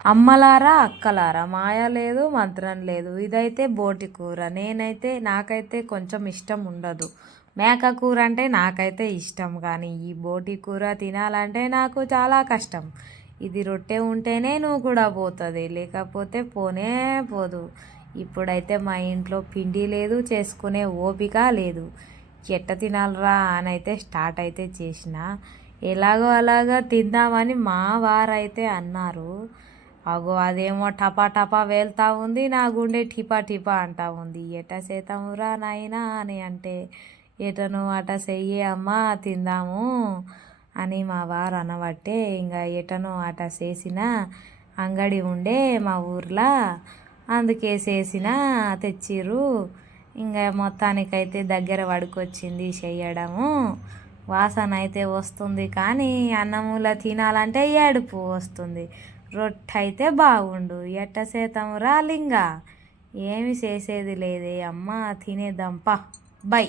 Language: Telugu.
అమ్మలారా అక్కలారా మాయ లేదు మంత్రం లేదు. ఇదైతే బోటి కూర. నాకైతే కొంచెం ఇష్టం ఉండదు. మేక కూర అంటే నాకైతే ఇష్టం, కానీ ఈ బోటి కూర తినాలంటే నాకు చాలా కష్టం. ఇది రొట్టె ఉంటేనే నువ్వు కూడా పోతుంది, లేకపోతే పోనే పోదు. ఇప్పుడైతే మా ఇంట్లో పిండి లేదు, చేసుకునే ఓపిక లేదు. ఎట్ట తినాలరా అని అయితే స్టార్ట్ అయితే చేసిన. ఎలాగో అలాగా తిందామని మా వారైతే అన్నారు. అగో అదేమో టపా టపా వేలుతా ఉంది, నా గుండె టిపా టిపా అంటా ఉంది. ఎట చేతామురా నాయనా అని అంటే, ఎటను అట చెయ్యి అమ్మా తిందాము అని మా వారు అనబట్టే ఇంకా ఎటను అట చేసిన. అంగడి ఉండే మా ఊర్లో, అందుకే చేసిన, తెచ్చిర్రు. ఇంకా మొత్తానికైతే దగ్గర పడుకొచ్చింది చెయ్యడము. వాసన అయితే వస్తుంది, కానీ అన్నముల తినాలంటే ఏడుపు వస్తుంది. రొట్టె అయితే బాగుండు, ఎట్ట చేతాం రా లింగా. ఏమి చేసేది లేదే అమ్మ, తినేద్దాంపా. బై.